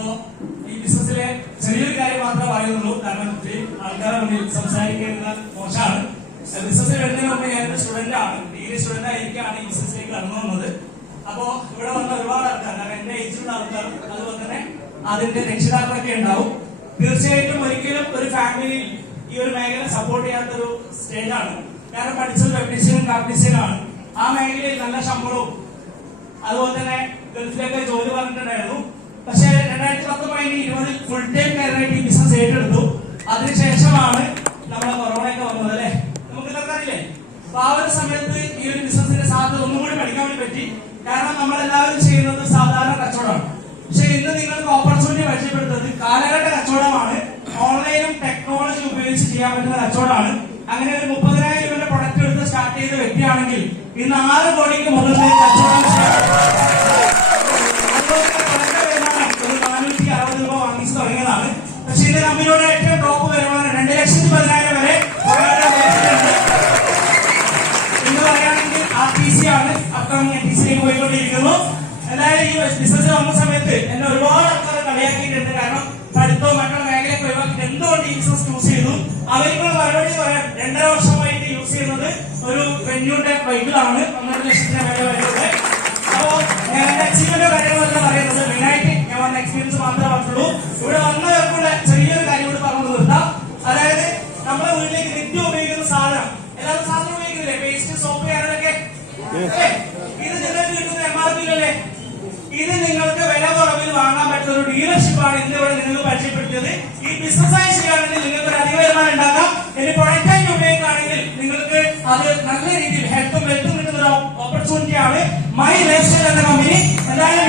അപ്പോ ഈ ബിസിനസ്സിലെ ചെറിയൊരു കാര്യം മാത്രമേ പറയുന്നുള്ളൂ, കാരണം ആൾക്കാരെ മുന്നിൽ സംസാരിക്കുന്നത് മോശമാണ്. ബിസിനസ്സിൽ വരുന്നതിന് മുമ്പ് ഞാനൊരു സ്റ്റുഡന്റ് ആണ്, ഡിഗ്രി സ്റ്റുഡന്റ് ആയിരിക്കാണ് ഈ ബിസിനസ്സിലേക്ക് കടന്നു വന്നത്. അപ്പോ ഇവിടെ വന്ന ഒരുപാട് ആൾക്കാർ, കാരണം എന്റെ ഏജിലുള്ള ആൾക്കാർ, അതുപോലെ തന്നെ അതിന്റെ രക്ഷിതാക്കളൊക്കെ ഉണ്ടാവും. തീർച്ചയായിട്ടും ഒരിക്കലും ഒരു ഫാമിലി ഈ ഒരു മേഖല സപ്പോർട്ട് ചെയ്യാത്തൊരു സ്റ്റേജാണ്. കാരണം പഠിച്ചത് വെബ് ഡിസൈനും ഗ്രാഫിക് ഡിസൈനും ആണ്. ആ മേഖലയിൽ നല്ല ശമ്പളവും അതുപോലെ തന്നെ ഗൾഫിലൊക്കെ ജോലി പറഞ്ഞിട്ടുണ്ടായിരുന്നു. പക്ഷെ 2019-20 ഫുൾ ടൈം കാരനായിട്ട് ഈ ബിസിനസ് ഏറ്റെടുത്തു. അതിനുശേഷമാണ് നമ്മളെ കൊറോണയൊക്കെ വന്നത്, അല്ലെ? നമുക്ക് ഇതൊക്കെ അറിയില്ലേ? അപ്പൊ ആ ഒരു സമയത്ത് ഈ ഒരു ബിസിനസിന്റെ സാധ്യത ഒന്നും കൂടി പഠിക്കാൻ വേണ്ടി പറ്റി. കാരണം നമ്മളെല്ലാവരും ചെയ്യുന്നത് സാധാരണ കച്ചവടമാണ്. പക്ഷെ ഇന്ന് നിങ്ങൾക്ക് ഓപ്പർച്യൂണിറ്റി പരിചയപ്പെടുത്തുന്നത് കാലഘട്ട കച്ചവടമാണ്. ഓൺലൈനും ടെക്നോളജി ഉപയോഗിച്ച് ചെയ്യാൻ പറ്റുന്ന കച്ചവടമാണ്. അങ്ങനെ ഒരു 30,000 രൂപയുടെ പ്രൊഡക്റ്റ് എടുത്ത് സ്റ്റാർട്ട് ചെയ്ത വ്യക്തിയാണെങ്കിൽ ഇന്ന് 6 കോടിക്ക് മുകളിൽ കച്ചവടം ഒരു 460 രൂപ വാങ്ങിച്ചു തുടങ്ങിയതാണ്. പക്ഷെ ഇന്ന് കമ്പനിയുടെ ഏറ്റവും ടോപ്പ് വരുമാനം 2,10,000 വരെ എന്ന് പറയുകയാണെങ്കിൽ RTC ആണ്. അപ്കമിങ് RTCയിലേക്ക് പോയിക്കൊണ്ടിരിക്കുന്നു. എന്തായാലും ഈ ബിസിനസ് വന്ന സമയത്ത് എന്നെ ഒരുപാട് ആൾക്കാർ കളിയാക്കിയിട്ടുണ്ട്. കാരണം പഠിത്തവും മറ്റുള്ള മേഖലയൊക്കെ ഒഴിവാക്കിയിട്ട് എന്തുകൊണ്ട് ഈ ബിസിനസ് ചൂസ് ചെയ്തു? അവർക്കുള്ള മറുപടി പറയാം. 2.5 വർഷമായിട്ട് യൂസ് ചെയ്യുന്നത് ഒരു വെന്യൂന്റെ ബൈക്കിലാണ്. 1.5 ലക്ഷത്തിന് മേലെ വരുന്നത്. അപ്പോ ഞാൻ എന്റെ അച്ചീവ്മെന്റ് കാര്യങ്ങളൊക്കെ പറയുന്നത് മെയിനായിട്ട് ഞാൻ വന്ന എക്സ്പീരിയൻസ് മാത്രമേ പറഞ്ഞുള്ളൂ. ഇവിടെ വന്നവർക്കുള്ള ചെറിയൊരു കാര്യം കൂടി പറഞ്ഞു നിർത്താം. അതായത് നമ്മുടെ വീട്ടിലേക്ക് നിത്യം ഉപയോഗിക്കുന്ന സാധനം, എല്ലാവരും സാധനം ഉപയോഗിക്കുന്നില്ലേ? പേസ്റ്റ്, സോപ്പ്, കാര്യങ്ങളൊക്കെ. ഇത് നിങ്ങൾക്ക് കിട്ടുന്ന MRP-യിലല്ലേ? ഇത് നിങ്ങൾക്ക് വില കുറവിൽ വാങ്ങാൻ പറ്റുന്ന ഒരു ഡീലർഷിപ്പാണ് ഇന്ന് ഇവിടെ നിങ്ങൾക്ക് പരിചയപ്പെടുത്തിയത്. ഈ ബിസിനസ്സായി ചെയ്യുകയാണെങ്കിൽ നിങ്ങൾക്ക് ഒരു അധിക വരുമാനം ഉണ്ടാക്കാം. ഇനി പ്രൊഡക്റ്റായിട്ട് ഉപയോഗിക്കുകയാണെങ്കിൽ നിങ്ങൾക്ക് അത് നല്ല രീതിയിൽ ഹെൽത്തും വെൽത്തും കിട്ടുന്ന ഒരു ഓപ്പർച്യൂണിറ്റിയാണ് മൈ ലൈഫ് സ്റ്റൈൽ എന്ന കമ്പനി. എന്തായാലും